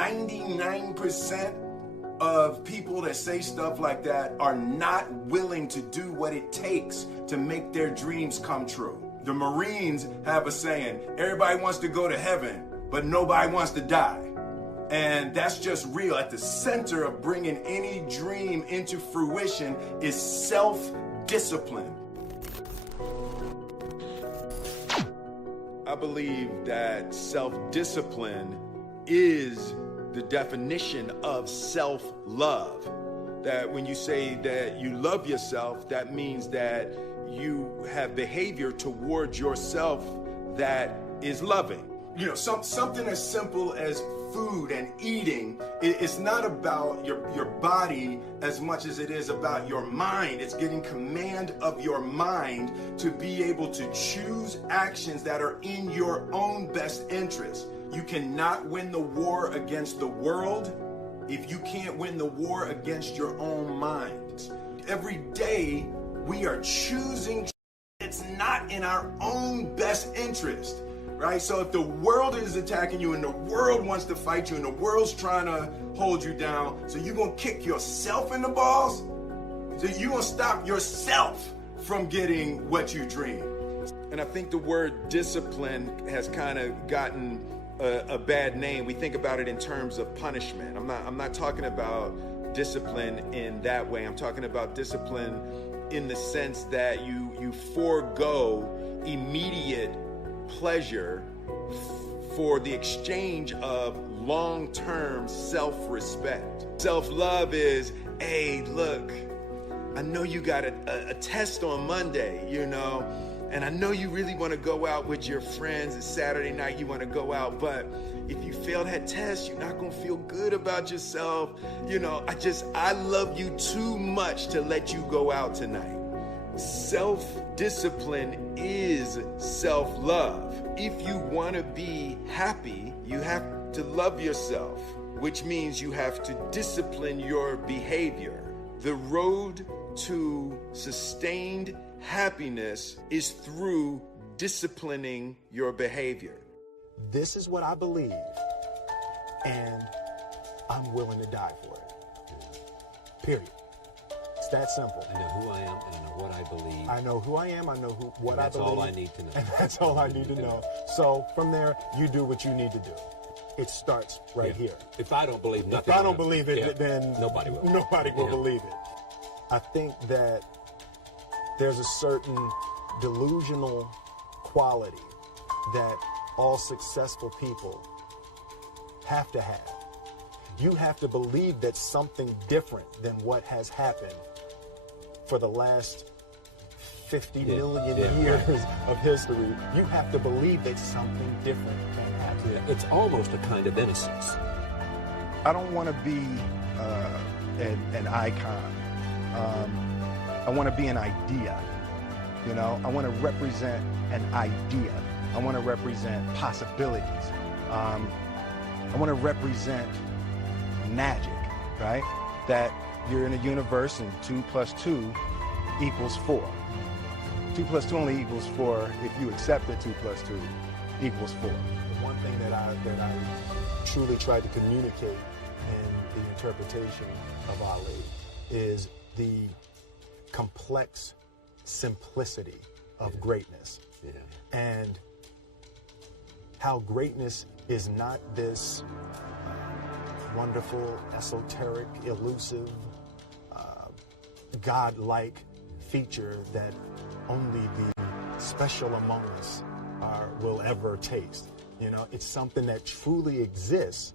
99% of people that say stuff like that are not willing to do what it takes to make their dreams come true. The Marines have a saying, everybody wants to go to heaven, but nobody wants to die. And that's just real. At the center of bringing any dream into fruition is self-discipline. I believe that self-discipline is the definition of self-love. That when you say that you love yourself, that means that you have behavior towards yourself that is loving. You know, something as simple as food and eating, it's not about your body as much as it is about your mind. It's getting command of your mind to be able to choose actions that are in your own best interest. You cannot win the war against the world if you can't win the war against your own mind. Every day we are choosing, it's not in our own best interest. Right? So if the world is attacking you and the world wants to fight you and the world's trying to hold you down, so you're going to kick yourself in the balls? So you're going to stop yourself from getting what you dream. And I think the word discipline has kind of gotten a bad name. We think about it in terms of punishment. I'm not talking about discipline in that way. I'm talking about discipline in the sense that you forego immediate pleasure for the exchange of long-term self-respect. Self-love is, hey, look, I know you got a test on Monday, you know, and I know you really want to go out with your friends. It's Saturday night, you want to go out, but if you fail that test, you're not going to feel good about yourself. You know, I love you too much to let you go out tonight. Self-discipline is self-love. If you want to be happy, you have to love yourself, which means you have to discipline your behavior. The road to sustained happiness is through disciplining your behavior. This is what I believe, and I'm willing to die for it. Period. It's that simple. I know who I am and I know what I believe. I know who I am, I know what I believe. That's all I need to know. And that's all I need to know. So from there, you do what you need to do. It starts right here. If I don't believe nothing, if I don't believe it, then nobody will. Nobody will believe it. I think that there's a certain delusional quality that all successful people have to have. You have to believe that something different than what has happened for the last 50 million years of history. You have to believe that something different can happen. Yeah, it's almost a kind of innocence. I don't want to be an icon. I want to be an idea. You know, I want to represent an idea. I want to represent possibilities. I want to represent magic, right? That you're in a universe and 2 + 2 = 4. 2 + 2 only equals 4 if you accept that 2 + 2 = 4. The one thing that I truly tried to communicate in the interpretation of Ali is the complex simplicity of greatness. Yeah. And how greatness is not this wonderful, esoteric, elusive, God-like feature that only the special among us will ever taste. You know, it's something that truly exists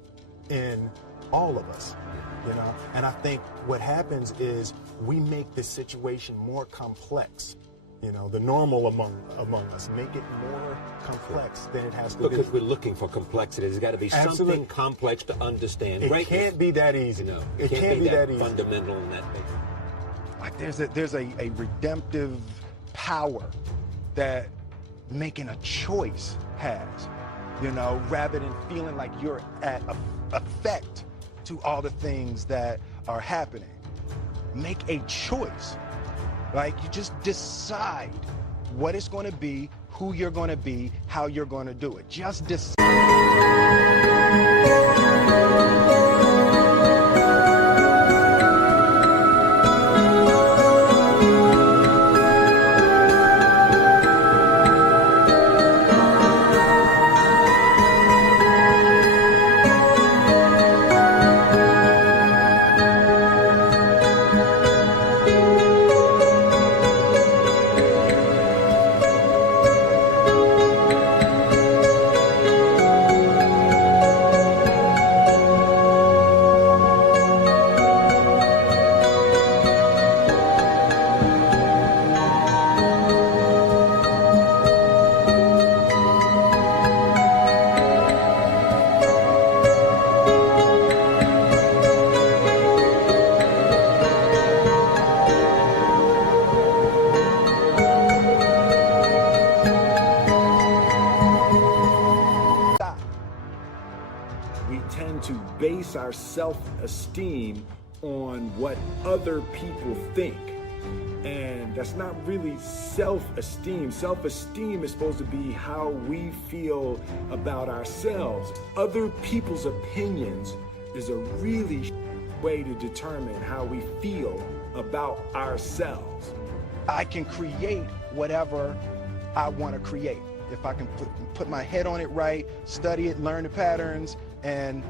in all of us, you know? And I think what happens is we make the situation more complex. You know, the normal among us, make it more complex than it has to be. Because we're looking for complexity. There's got to be something complex to understand. It can't be that easy. No, it can't be that easy. Fundamental and that big. Like there's a redemptive power that making a choice has, you know, rather than feeling like you're at effect to all the things that are happening. Make a choice. Like, you just decide what it's going to be, who you're going to be, how you're going to do it. Just decide. We tend to base our self-esteem on what other people think. And that's not really self-esteem. Self-esteem is supposed to be how we feel about ourselves. Other people's opinions is a really way to determine how we feel about ourselves. I can create whatever I want to create. If I can put my head on it right, study it, learn the patterns, and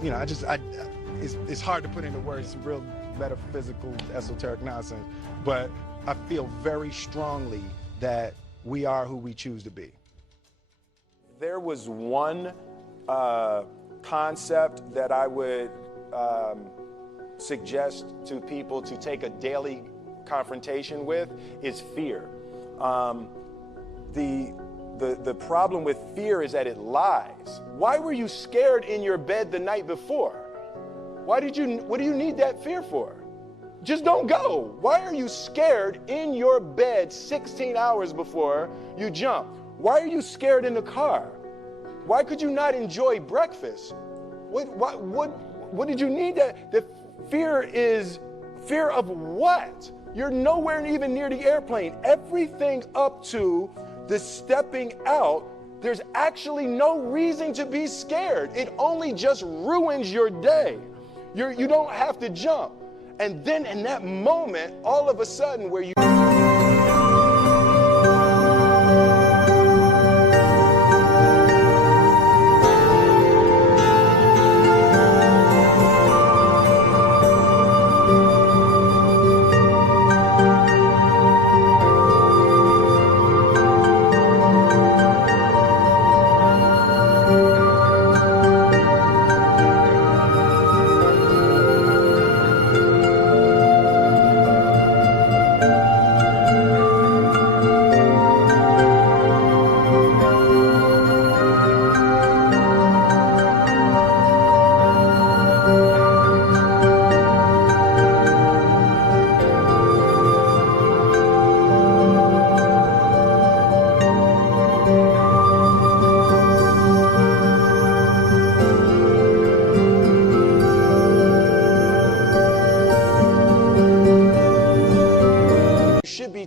you know, it's hard to put into words, some real metaphysical, esoteric nonsense, but I feel very strongly that we are who we choose to be. There was one concept that I would suggest to people to take a daily confrontation with is fear. The problem with fear is that it lies. Why were you scared in your bed the night before? What do you need that fear for? Just don't go. Why are you scared in your bed 16 hours before you jump? Why are you scared in the car? Why could you not enjoy breakfast? What did you need that? The fear is fear of what? You're nowhere even near the airplane. Everything up to the stepping out, there's actually no reason to be scared. It only just ruins your day. You don't have to jump. And then in that moment, all of a sudden where you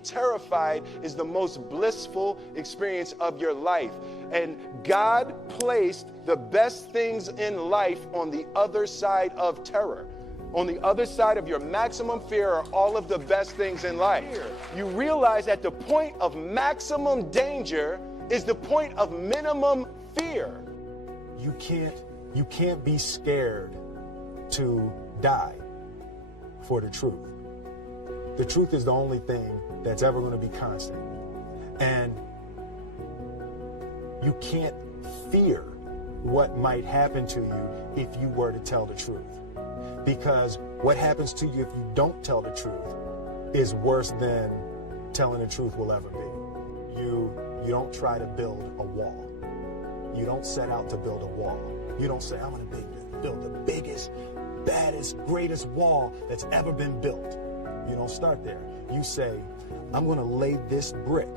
terrified is the most blissful experience of your life. And God placed the best things in life on the other side of terror. On the other side of your maximum fear are all of the best things in life. You realize that the point of maximum danger is the point of minimum fear. You can't be scared to die for the truth. The truth is the only thing that's ever going to be constant. And you can't fear what might happen to you if you were to tell the truth. Because what happens to you if you don't tell the truth is worse than telling the truth will ever be. You don't try to build a wall. You don't set out to build a wall. You don't say, I'm going to build the biggest, baddest, greatest wall that's ever been built. You don't start there. You say, I'm going to lay this brick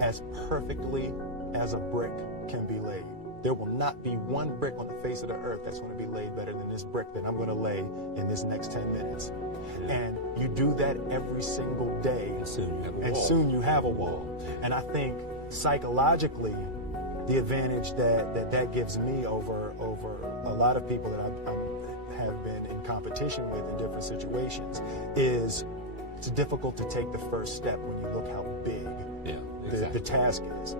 as perfectly as a brick can be laid. There will not be one brick on the face of the earth that's going to be laid better than this brick that I'm going to lay in this next 10 minutes. And you do that every single day, and soon you have a wall. And I think psychologically, the advantage that gives me over a lot of people that I have been in competition with in different situations is it's difficult to take the first step when you look how big the task is.